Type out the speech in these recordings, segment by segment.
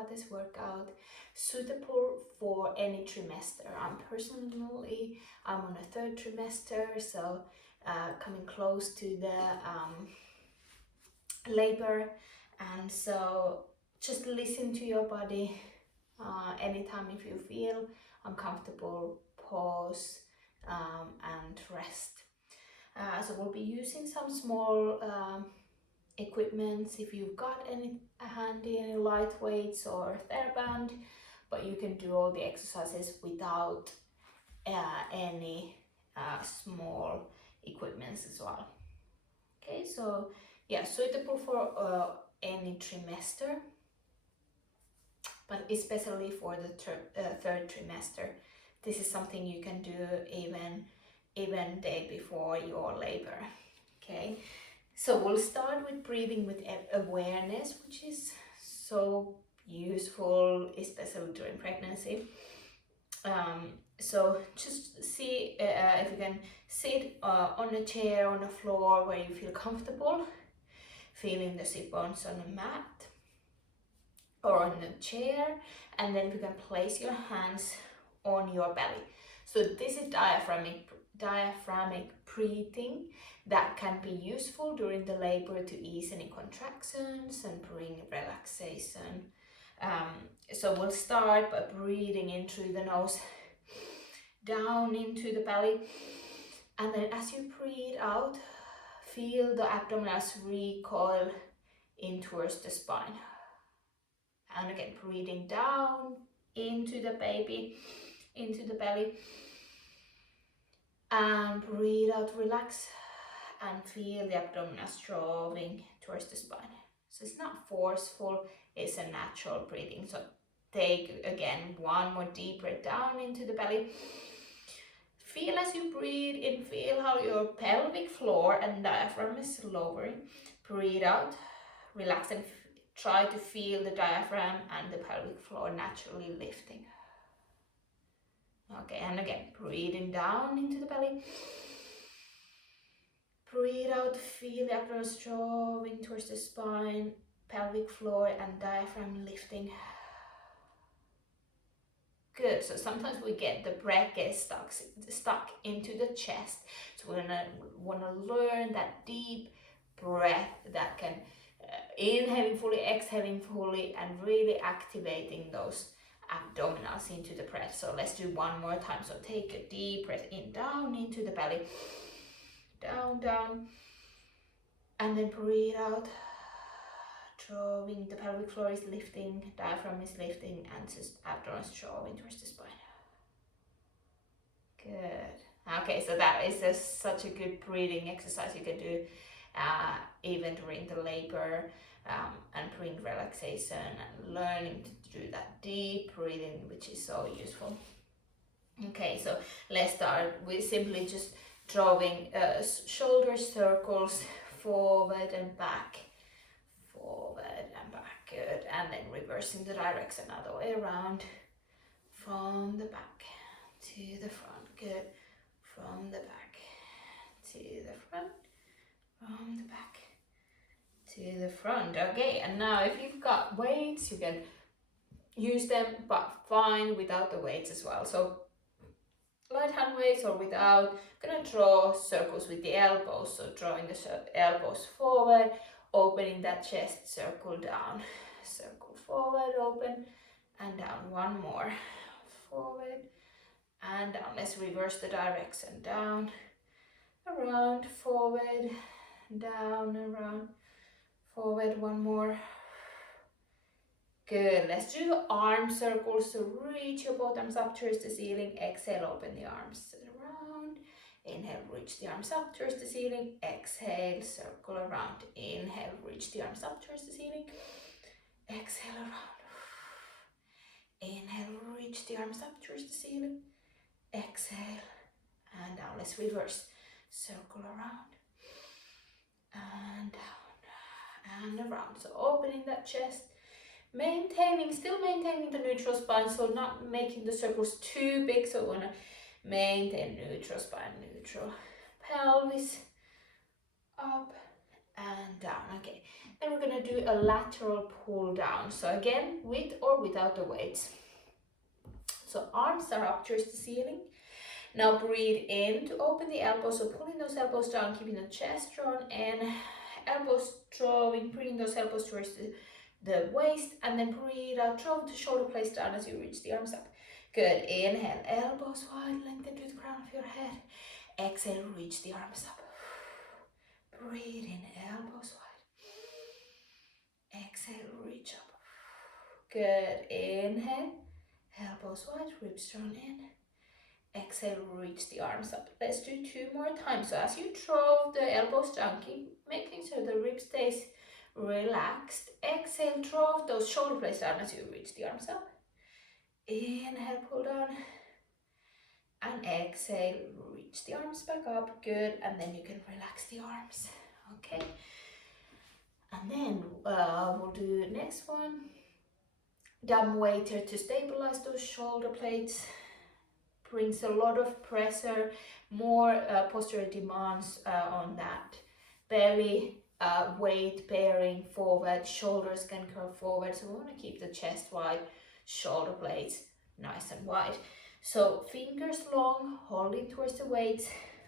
Pilates workout suitable for any trimester. I'm on a 3rd trimester, so coming close to the labor, and so just listen to your body. Anytime if you feel uncomfortable, pause and rest. So we'll be using some small equipments if you've got any handy, any light weights or TheraBand, but you can do all the exercises without any small equipments as well. Okay, so yeah, suitable for any trimester, but especially for the 3rd trimester. This is something you can do even day before your labor. Okay, so we'll start with breathing with awareness, which is so useful, especially during pregnancy. So just see if you can sit on a chair, on a floor where you feel comfortable, feeling the sit bones on a mat or on a chair, and then you can place your hands on your belly. So this is diaphragmatic breathing that can be useful during the labor to ease any contractions and bring relaxation. So we'll start by breathing in through the nose, down into the belly, and then as you breathe out, feel the abdominals recoil in towards the spine. And again, breathing down into the baby, into the belly, and breathe out, relax, and feel the abdominals drawing towards the spine. So it's not forceful, it's a natural breathing. So take again one more deep breath down into the belly. Feel as you breathe in, feel how your pelvic floor and diaphragm is lowering. Breathe out, relax, and try to feel the diaphragm and the pelvic floor naturally lifting. Okay, and again, breathing down into the belly. Breathe out, feel the abdomen drawing towards the spine, pelvic floor and diaphragm lifting. Good, so sometimes we get the breath gets stuck into the chest. So we're gonna wanna learn that deep breath that can inhaling fully, exhaling fully, and really activating those abdominals into the breath. So let's do one more time. So take a deep breath in, down into the belly, down, down, and then breathe out, drawing, the pelvic floor is lifting, diaphragm is lifting, and just abdomen is drawing towards the spine. Good. Okay, so that is such a good breathing exercise you can do even during the labor, and bring relaxation and learning to do that deep breathing, which is so useful. Okay, so let's start with simply just drawing shoulder circles forward and back, good, and then reversing the direction other way around, from the back to the front, good, from the back to the front, from the back to the front. Okay, and now if you've got weights, you can use them, but fine without the weights as well. So light hand weights or without, gonna draw circles with the elbows. So drawing the elbows forward, opening that chest, circle down, circle forward, open, and down. One more, forward and down. Let's reverse the direction, down, around, forward, down, around, forward. One more. Good. Let's do arm circles. So reach your both arms up towards the ceiling. Exhale, open the arms around. Inhale, reach the arms up towards the ceiling. Exhale, circle around. Inhale, reach the arms up towards the ceiling. Exhale, around. Inhale, reach the arms up towards the ceiling. Exhale, and down. Let's reverse. Circle around. And down. And around. So opening that chest. Still maintaining the neutral spine, so not making the circles too big. So we want to maintain neutral spine, neutral pelvis, up and down. Okay, then we're gonna do a lateral pull down. So again, with or without the weights. So arms are up towards the ceiling. Now breathe in to open the elbows, so pulling those elbows down, keeping the chest drawn in, elbows drawing, bringing those elbows towards the waist, and then breathe out, draw the shoulder blades down as you reach the arms up. Good, inhale, elbows wide, lengthen to the crown of your head. Exhale, reach the arms up. Breathe in, elbows wide. Exhale, reach up. Good, inhale, elbows wide, ribs drawn in. Exhale, reach the arms up. Let's do 2 more times. So as you draw the elbows down, keep making sure the rib stays relaxed. Exhale, draw those shoulder blades down as you reach the arms up. Inhale, pull down. And exhale, reach the arms back up. Good. And then you can relax the arms. Okay. And then we'll do next one. Dumb waiter to stabilize those shoulder blades. Brings a lot of pressure, more posterior demands on that belly, weight bearing forward, shoulders can curve forward. So we want to keep the chest wide, shoulder blades nice and wide. So fingers long, holding towards the weights,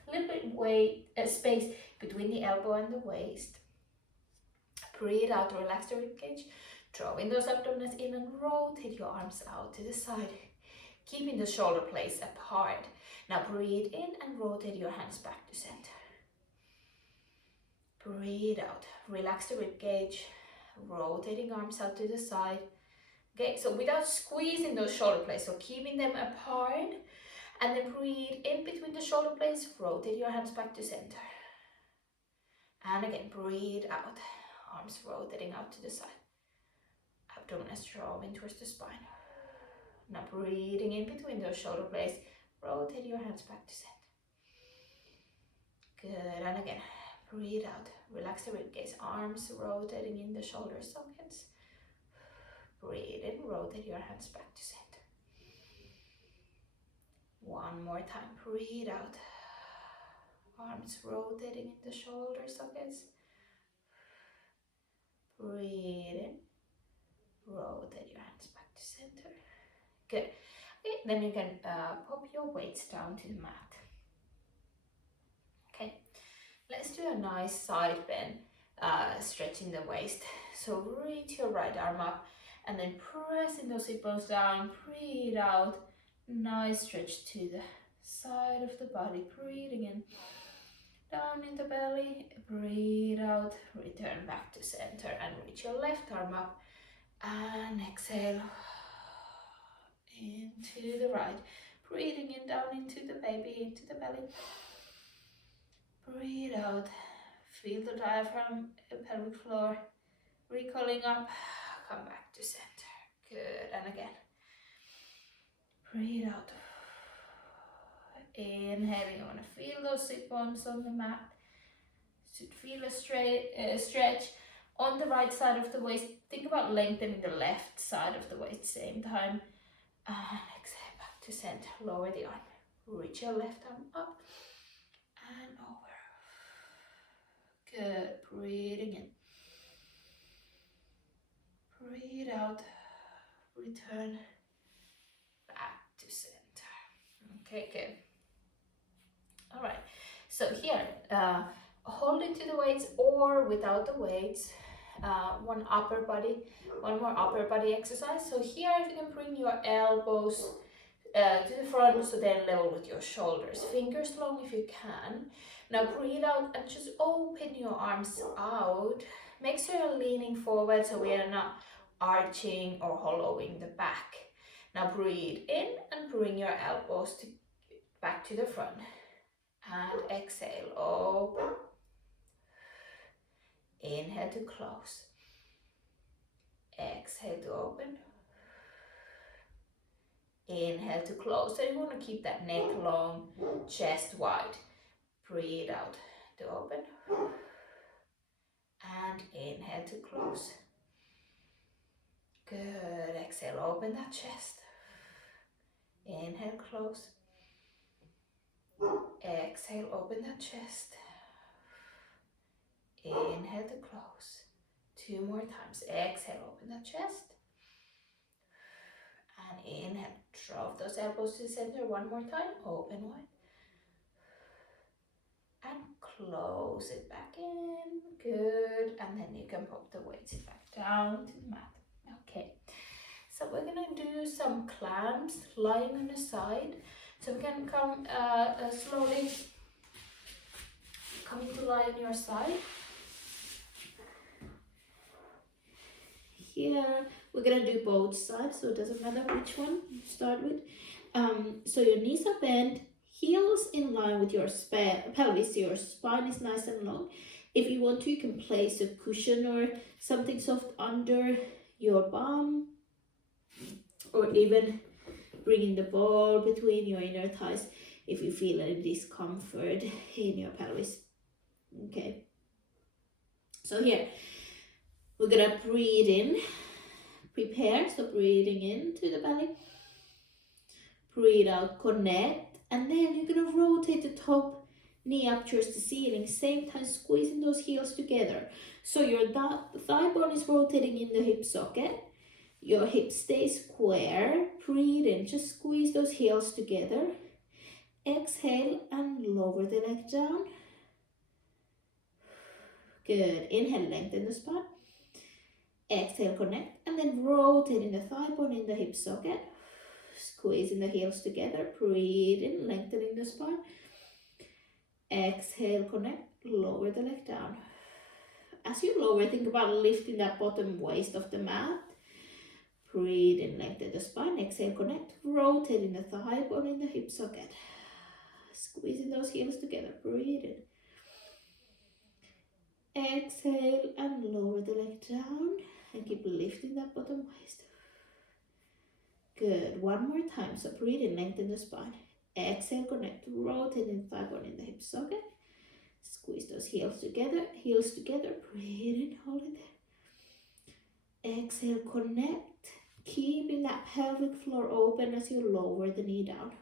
a little bit space between the elbow and the waist. Breathe out, relax the rib cage, drawing those abdominals in and rotate your arms out to the side. Keeping the shoulder blades apart. Now breathe in and rotate your hands back to center. Breathe out. Relax the rib cage. Rotating arms out to the side. Okay, so without squeezing those shoulder blades, so keeping them apart. And then breathe in between the shoulder blades. Rotate your hands back to center. And again, breathe out. Arms rotating out to the side. Abdominals drawing towards the spine. Now breathing in between those shoulder blades, rotate your hands back to center. Good, and again, breathe out, relax the rib cage, arms rotating in the shoulder sockets. Breathe in, rotate your hands back to center. One more time, breathe out, arms rotating in the shoulder sockets. Breathe in, rotate your hands back to center. Good. Okay, then you can pop your weights down to the mat. Okay, let's do a nice side bend, stretching the waist. So reach your right arm up and then pressing those hip bones down. Breathe out. Nice stretch to the side of the body. Breathing in. Down in the belly. Breathe out. Return back to center and reach your left arm up. And exhale. Into the right, breathing in down into the baby, into the belly. Breathe out, feel the diaphragm, pelvic floor, recalling up, come back to center. Good, and again. Breathe out. Inhaling, you want to feel those sit bones on the mat. Should feel a stretch on the right side of the waist. Think about lengthening the left side of the waist same time. And exhale back to center. Lower the arm. Reach your left arm up and over. Good. Breathing in. Breathe out. Return back to center. Okay, good. All right. So here, holding to the weights or without the weights. One more upper body exercise. So here, if you can bring your elbows to the front, so they're level with your shoulders. Fingers long if you can. Now breathe out and just open your arms out. Make sure you're leaning forward so we are not arching or hollowing the back. Now breathe in and bring your elbows back to the front. And exhale, open. Inhale to close. Exhale to open. Inhale to close. So you want to keep that neck long, chest wide. Breathe out to open. And inhale to close. Good. Exhale, open that chest. Inhale, close. Exhale, open that chest. Inhale to close. 2 more times. Exhale, open the chest. And inhale, drop those elbows to the center. 1 more time. Open wide. And close it back in. Good. And then you can pop the weights back down to the mat. Okay. So we're gonna do some clamps lying on the side. So we can come slowly come to lie on your side. Here we're gonna do both sides, so it doesn't matter which one you start with. So your knees are bent, heels in line with your pelvis, your spine is nice and long. If you want to, you can place a cushion or something soft under your bum, or even bringing the ball between your inner thighs if you feel any discomfort in your pelvis. Okay, so here we're gonna breathe in, prepare, so breathing into the belly, breathe out, connect, and then you're gonna rotate the top knee up towards the ceiling, same time squeezing those heels together. So your thigh bone is rotating in the hip socket, your hips stay square, breathe in, just squeeze those heels together, exhale and lower the leg down. Good, inhale, lengthen the spine, exhale, connect, and then rotating the thigh bone in the hip socket, squeezing the heels together, breathe in, lengthening the spine, exhale, connect, lower the leg down. As you lower, think about lifting that bottom waist of the mat, breathe in, lengthen the spine, exhale, connect, rotating the thigh bone in the hip socket, squeezing those heels together, breathe in, exhale and lower the leg down, and keep lifting that bottom waist. Good, 1 more time, so breathe in, lengthen the spine, exhale, connect, rotating the thigh bone in the hip socket, squeeze those heels together, breathe in, hold it there, exhale, connect, keeping that pelvic floor open as you lower the knee down.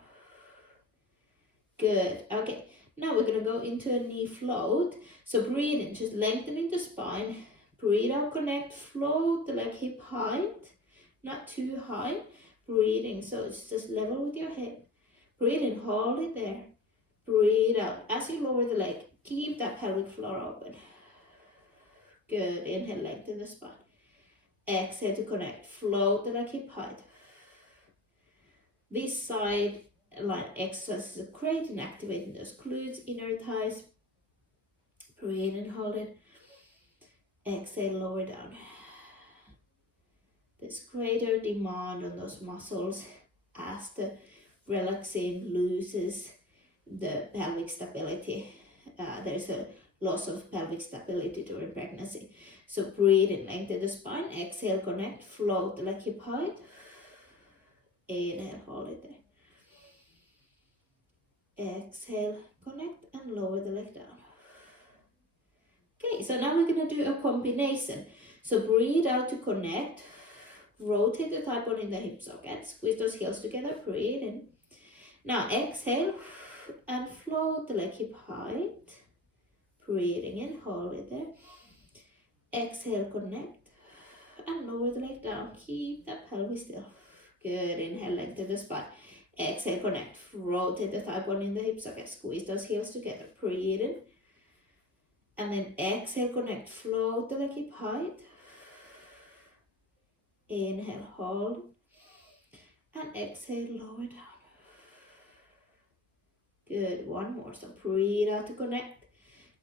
Good, okay, now we're gonna go into a knee float. So breathe in, just lengthening the spine, breathe out, connect, float the leg hip height, not too high, breathing, so it's just level with your head. Breathe in, hold it there, breathe out, as you lower the leg, keep that pelvic floor open. Good, inhale, lengthen the spine, exhale to connect, float the leg hip height. This side line exercises are great in activating those glutes, inner thighs. Breathe and hold it. Exhale, lower down. There's greater demand on those muscles as the relaxing loses the pelvic stability. There's a loss of pelvic stability during pregnancy. So breathe and lengthen the spine. Exhale, connect, float the leg hip height. Inhale, hold it there. Exhale, connect and lower the leg down. Okay, so now we're going to do a combination. So breathe out to connect, rotate the thigh bone in the hip socket, squeeze those heels together, breathe in. Now exhale and float the leg hip height, breathing in, hold it there. Exhale, connect and lower the leg down, keep that pelvis still. Good, inhale, lengthen the spine. Exhale, connect, rotate the thigh bone in the hip socket, squeeze those heels together, breathe in. And then exhale, connect, float the leg hip height. Inhale, hold. And exhale, lower down. Good, 1 more. So breathe out to connect.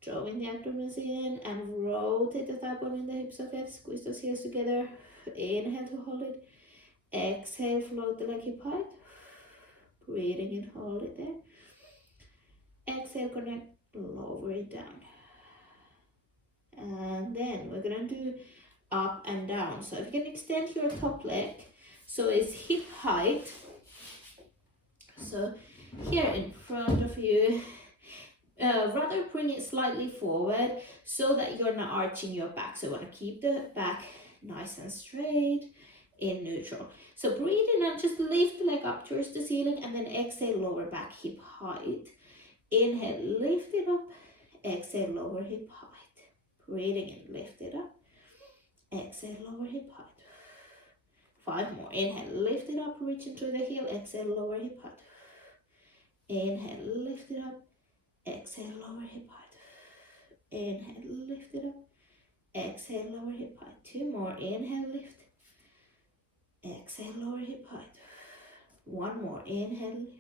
Drawing the abdomen in and rotate the thigh bone in the hip socket. Squeeze those heels together. Inhale to hold it. Exhale, float the leg hip height. Breathing in, hold it there. Exhale, connect, lower it down. And then we're gonna do up and down. So if you can extend your top leg, so it's hip height. So here in front of you, rather bring it slightly forward so that you're not arching your back. So you want to keep the back nice and straight in neutral. So breathe in and just lift the leg up towards the ceiling, and then exhale, lower back hip height. Inhale, lift it up. Exhale, lower hip height. Breathing in, lift it up. Exhale, lower hip height. 5 more. Inhale, lift it up, reach into the heel. Exhale, lower hip height. Inhale, lift it up. Exhale, lower hip height. Inhale, lift it up. Exhale, lower hip height. 2 more. Inhale, lift. Exhale, lower hip height. 1 more. Inhale, lift.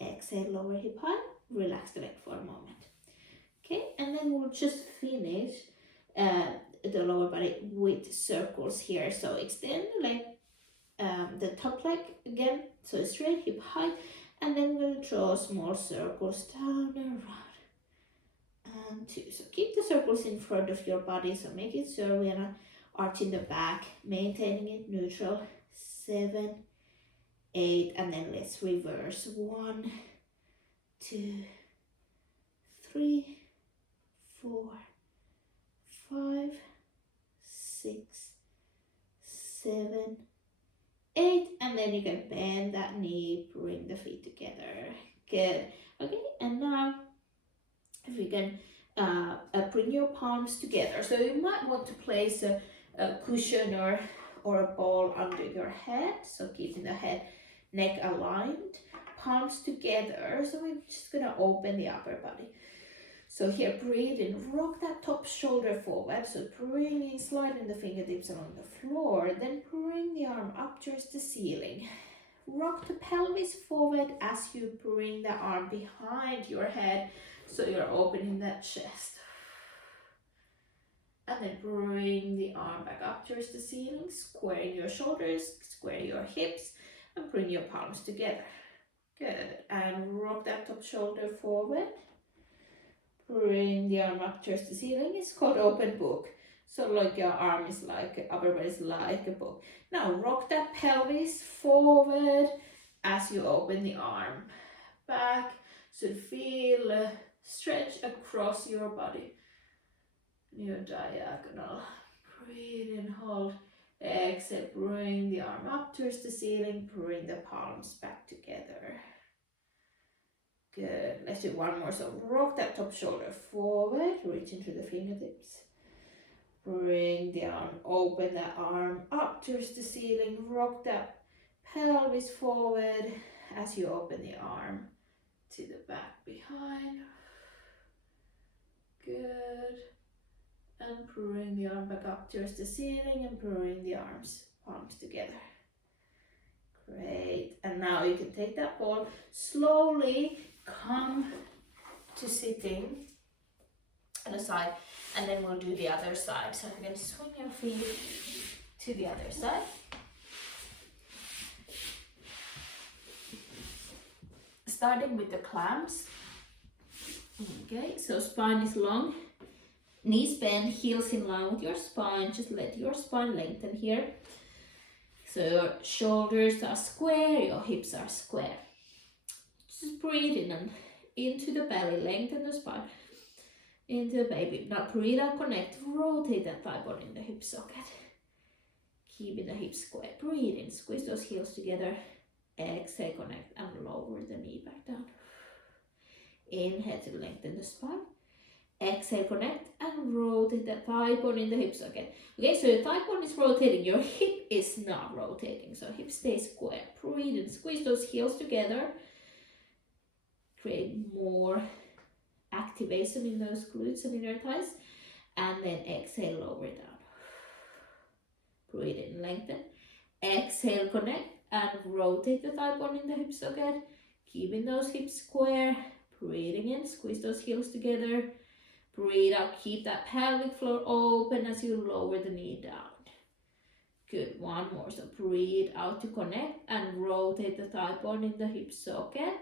Exhale, lower hip height. Relax the leg for a moment. Okay, and then we'll just finish the lower body with circles here. So extend the leg, the top leg again, so straight hip height, and then we'll draw small circles down and around. And 2. So keep the circles in front of your body. So make it so we're gonna arch in the back, maintaining it neutral. 7, 8, and then let's reverse. 1, 2, 3, 4, 5, 6, 7, 8, and then you can bend that knee, bring the feet together. Good. Okay, and now if you can bring your palms together. So you might want to place a cushion or a ball under your head. So keeping the head, neck aligned, palms together. So we're just gonna open the upper body. So here, breathe in, rock that top shoulder forward. So bring in, sliding the fingertips along the floor. Then bring the arm up towards the ceiling. Rock the pelvis forward as you bring the arm behind your head. So you're opening that chest. And then bring the arm back up towards the ceiling, squaring your shoulders, square your hips, and bring your palms together. Good. And rock that top shoulder forward. Bring the arm up towards the ceiling. It's called open book. So like your arm is like, upper body is like a book. Now rock that pelvis forward as you open the arm back. So feel a stretch across your body. Your diagonal. Breathe in, hold. Exhale, bring the arm up towards the ceiling. Bring the palms back together. Good. Let's do 1 more. So rock that top shoulder forward, reach into the fingertips. Bring the arm, open that arm up towards the ceiling. Rock that pelvis forward as you open the arm to the back behind. Good. And bring the arm back up towards the ceiling and bring the palms together. Great. And now you can take that ball, slowly come to sitting on the side, and then we'll do the other side. So you're going to swing your feet to the other side. Starting with the clamps. Okay, so spine is long, knees bend, heels in line with your spine. Just let your spine lengthen here. So your shoulders are square, your hips are square. Just breathe in and into the belly, lengthen the spine, into the baby. Now breathe out, connect, rotate that thigh bone in the hip socket. Keeping the hips square. Breathe in, squeeze those heels together. Exhale, connect, and lower the knee back down. Inhale to lengthen the spine. Exhale, connect, and rotate that thigh bone in the hip socket. Okay, so your thigh bone is rotating, your hip is not rotating, so hip stays square. Breathe in, squeeze those heels together. Create more activation in those glutes and inner thighs. And then exhale, lower it down. Breathe in, lengthen. Exhale, connect, and rotate the thigh bone in the hip socket. Keeping those hips square. Breathing in, squeeze those heels together. Breathe out, keep that pelvic floor open as you lower the knee down. Good, 1 more. So breathe out to connect and rotate the thigh bone in the hip socket.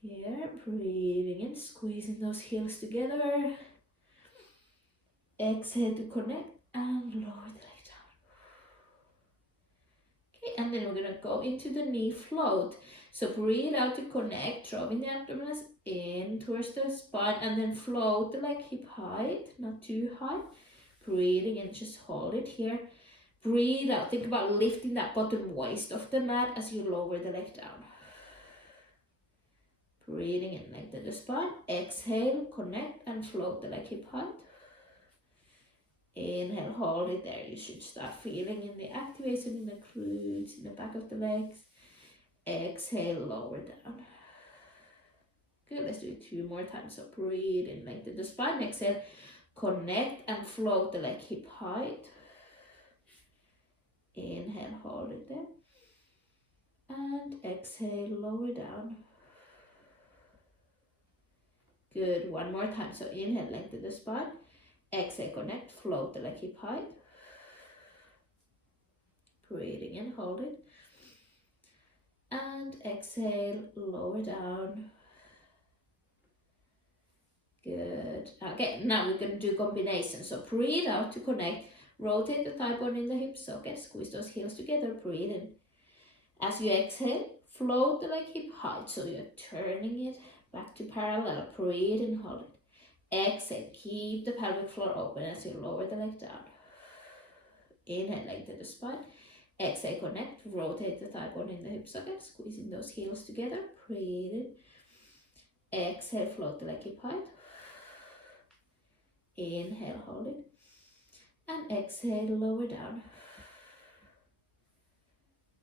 Here, breathing in, squeezing those heels together. Exhale to connect and lower the leg down. Okay, and then we're gonna go into the knee float. So breathe out to connect, drawing the abdomen in towards the spine, and then float the leg hip height, not too high. Breathing in, just hold it here. Breathe out, think about lifting that bottom waist off the mat as you lower the leg down. Breathing in, lengthen the spine. Exhale, connect and float the leg hip height. Inhale, hold it there. You should start feeling in the activation in the glutes, in the back of the legs. Exhale, lower down. Good, let's do it 2 more times. So breathe in, lengthen the spine. Exhale, connect and float the leg hip height. Inhale, hold it there. And exhale, lower down. Good, 1 more time. So inhale, lengthen the spine. Exhale, connect, float the leg hip height. Breathing in, hold it. And exhale, lower down. Good. Okay, now we're going to do combination. So breathe out to connect. Rotate the thigh bone in the hip socket. Squeeze those heels together. Breathe in. As you exhale, float the leg hip height. So you're turning it back to parallel. Breathe in, hold it. Exhale, keep the pelvic floor open as you lower the leg down. Inhale, lengthen the spine. Exhale, connect. Rotate the thigh bone in the hip socket. Squeezing those heels together. Breathe in. Exhale, float the leg hip height. Inhale, hold it. And exhale, lower down.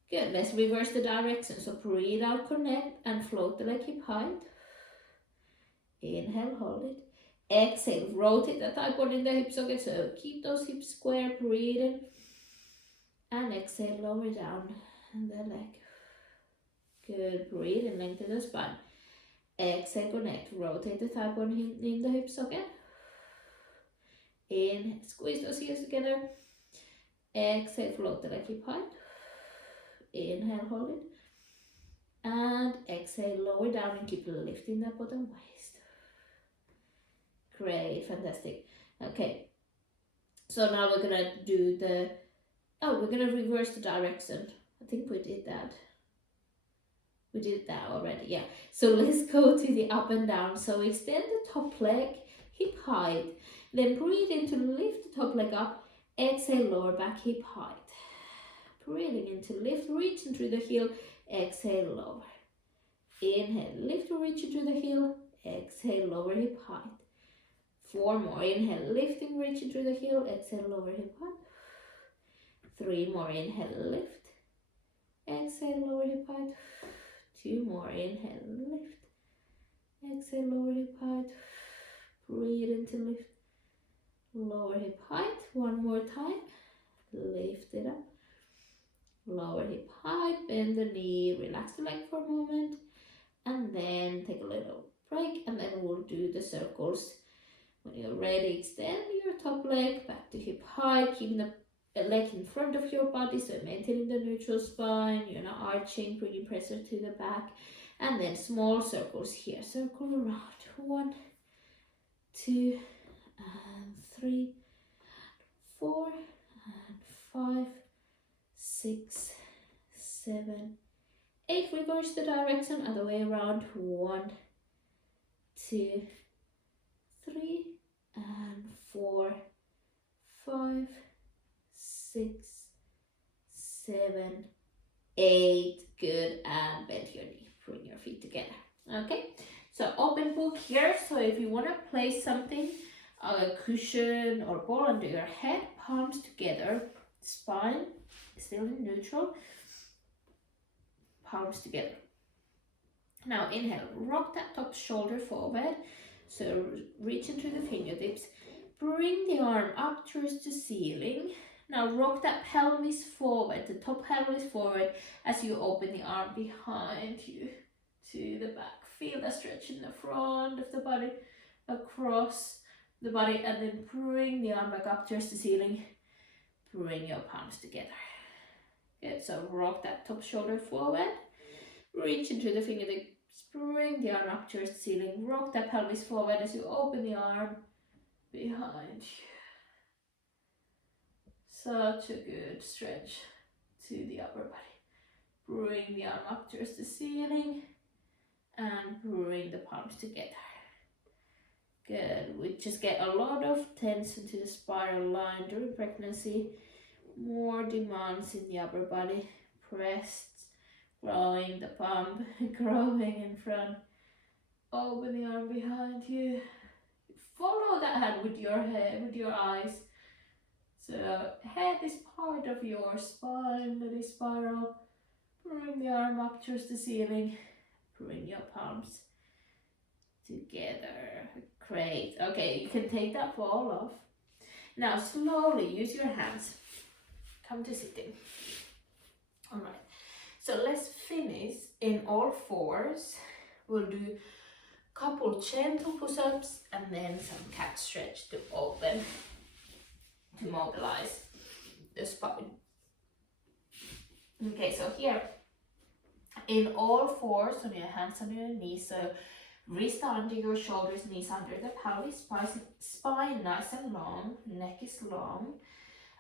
Good, let's reverse the direction. So breathe out, connect, and float the leg hip height. Inhale, hold it. Exhale, rotate the thigh bone in the hip socket. So keep those hips square, breathe in. And exhale, lower down the leg. Good, breathe and lengthen the spine. Exhale, connect, rotate the thigh bone in the hip socket. In, squeeze those heels together. Exhale, float the leg hip height. Inhale, hold it. And exhale, lower down and keep lifting that bottom waist. Great, fantastic. Okay, so now we're gonna do we're gonna reverse the direction. I think we did that. We did that already, yeah. So let's go to the up and down. So extend the top leg, hip height. Then breathe in to lift the top leg up. Exhale, lower back, hip height. Breathing in to lift, reaching through the heel. Exhale, lower. Inhale, lift to reach through the heel. Exhale, lower hip height. 4 more. Inhale, lifting, reaching through the heel. Exhale, lower hip height. 3 more. Inhale, lift. Exhale, lower hip height. 2 more. Inhale, lift. Exhale, lower hip height. Breathe in to lift. Lower hip height. 1 more time. Lift it up. Lower hip height. Bend the knee. Relax the leg for a moment. And then take a little break. And then we'll do the circles. When you're ready, extend your top leg back to hip height. Keeping the leg in front of your body. So maintaining the neutral spine. You're not arching. Bringing pressure to the back. And then small circles here. Circle around. 1, 2, and 3, 4, and 5, 6, 7, 8. Reverse the direction, other way around. 1, 2, 3, and 4, 5, 6, 7, 8. Good, and bend your knee. Bring your feet together. Okay, so open book here. So if you want to place something, a cushion or ball under your head, palms together, spine still in neutral, palms together. Now inhale, rock that top shoulder forward. So reaching through the fingertips, bring the arm up towards the ceiling. Now rock that pelvis forward, the top pelvis forward as you open the arm behind you to the back. Feel that stretch in the front of the body, across the body, and then bring the arm back up towards the ceiling. Bring your palms together. Good, so rock that top shoulder forward. Reach into the fingertips, bring the arm up towards the ceiling. Rock that pelvis forward as you open the arm behind you. Such a good stretch to the upper body. Bring the arm up towards the ceiling and bring the palms together. Good, we just get a lot of tension to the spiral line during pregnancy. More demands in the upper body. Breasts growing, the pump growing in front. Open the arm behind you. Follow that hand with your head, with your eyes. So head is part of your spine, let it spiral. Bring the arm up towards the ceiling. Bring your palms together. Great. Okay, you can take that ball off. Now slowly use your hands. Come to sitting. All right. So let's finish in all fours. We'll do a couple gentle push-ups and then some cat stretch to open, to mobilize the spine. Okay, so here in all fours, on your hands on your knees, so wrist under your shoulders, knees under the pelvis, spine nice and long, neck is long.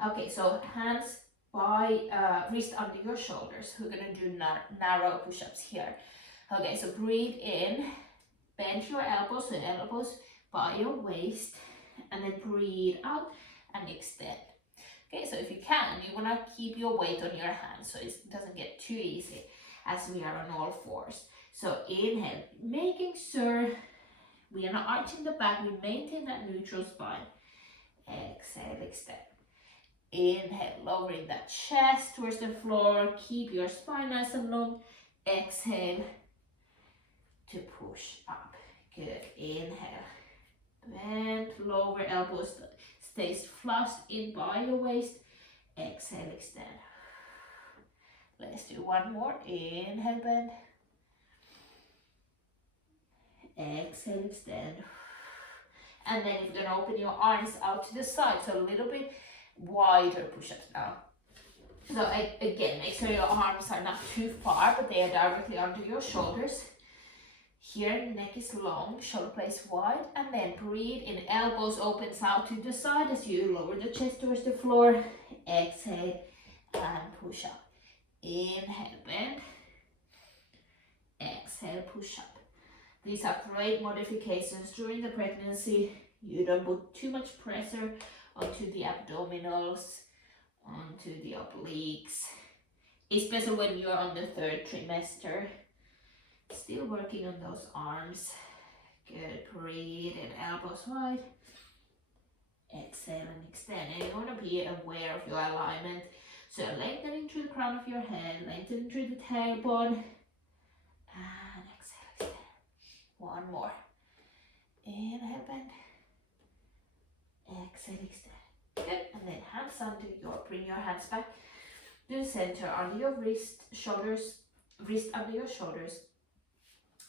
Okay, so hands by wrist under your shoulders. We're gonna do narrow push-ups here. Okay, so breathe in, bend your elbows, so elbows by your waist, and then breathe out and extend. Okay, so if you can, you wanna keep your weight on your hands so it doesn't get too easy as we are on all fours. So inhale, making sure we are not arching the back, we maintain that neutral spine. Exhale, extend. Inhale, lowering that chest towards the floor, keep your spine nice and long. Exhale to push up. Good, inhale. Bend, lower elbows, stays flushed in by your waist. Exhale, extend. Let's do one more. Inhale, bend. Exhale, extend. And then you're gonna open your arms out to the side, so a little bit wider push-ups now. So again, make sure your arms are not too far, but they are directly under your shoulders. Here, neck is long, shoulder blades wide, and then breathe in, elbows opens out to the side as you lower the chest towards the floor. Exhale and push up. Inhale, bend. Exhale, push up. These are great modifications during the pregnancy. You don't put too much pressure onto the abdominals, onto the obliques, especially when you're on the third trimester. Still working on those arms. Good, breathe in, elbows wide. Exhale and extend. And you want to be aware of your alignment. So lengthening through the crown of your head, lengthening through the tailbone. And exhale, extend. One more. Inhale, bend. Exhale, extend. Good. And then hands under your, bring your hands back to the center, under your wrist, shoulders, wrist under your shoulders.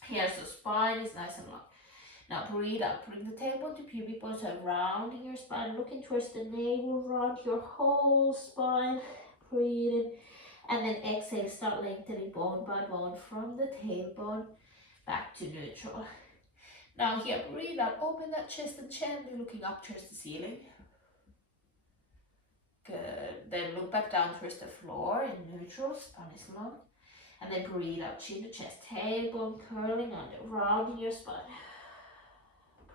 Here, so spine is nice and long. Now breathe out, bring the tailbone to pubic bone, so rounding your spine, looking towards the navel, round your whole spine. Breathe in, and then exhale, start lengthening bone by bone from the tailbone back to neutral. Now here, breathe out, open that chest and gently looking up towards the ceiling. Good, then look back down towards the floor in neutral, spine is long. And then breathe out, chin to chest, tailbone curling under, rounding your spine.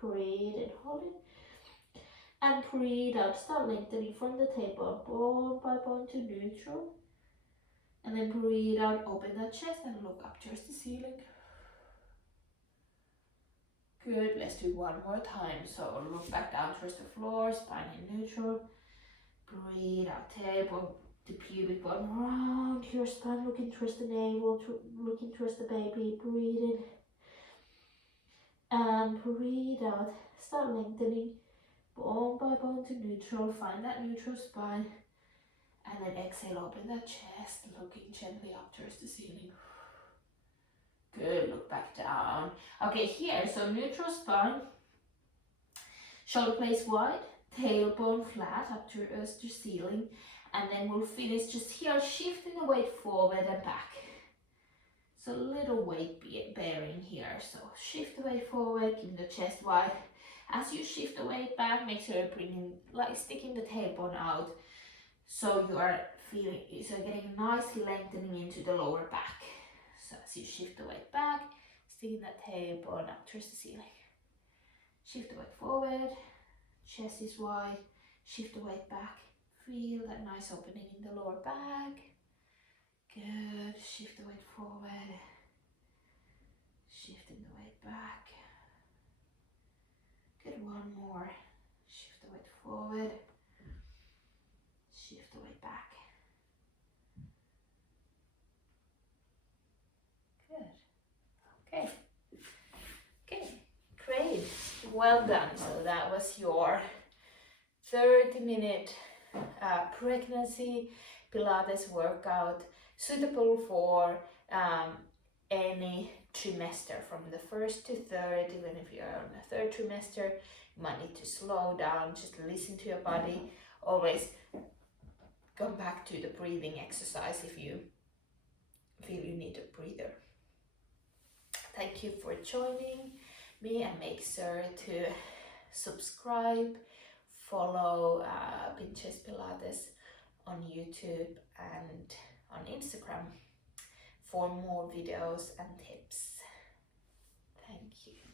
Breathe in, hold it. And breathe out, start lengthening from the tailbone, bone by bone to neutral. And then breathe out, open that chest and look up towards the ceiling. Good, let's do one more time. So look back down towards the floor, spine in neutral. Breathe out, tailbone to pubic bone, round your spine, looking towards the navel, looking towards the baby. Breathe in. And breathe out, start lengthening bone by bone to neutral, find that neutral spine. And then exhale, open that chest, looking gently up towards the ceiling. Good, look back down. Okay, here, so neutral spine, shoulder blades wide, tailbone flat up towards the ceiling. And then we'll finish just here, shifting the weight forward and back. So little weight bearing here. So shift the weight forward, keep the chest wide. As you shift the weight back, make sure you're bringing, like sticking the tailbone out. So you are feeling, so getting nicely lengthening into the lower back. So as you shift the weight back, sticking that tailbone up towards the ceiling. Shift the weight forward, chest is wide, shift the weight back. Feel that nice opening in the lower back. Good, shift the weight forward. Shifting the weight back. Good, one more. Shift the weight forward. Well done. So that was your 30-minute pregnancy Pilates workout, suitable for any trimester from the first to third. Even if you're on the third trimester, you might need to slow down, just listen to your body. Always come back to the breathing exercise if you feel you need a breather. Thank you for joining me, and make sure to subscribe, follow Pinterest Pilates on YouTube and on Instagram for more videos and tips. Thank you.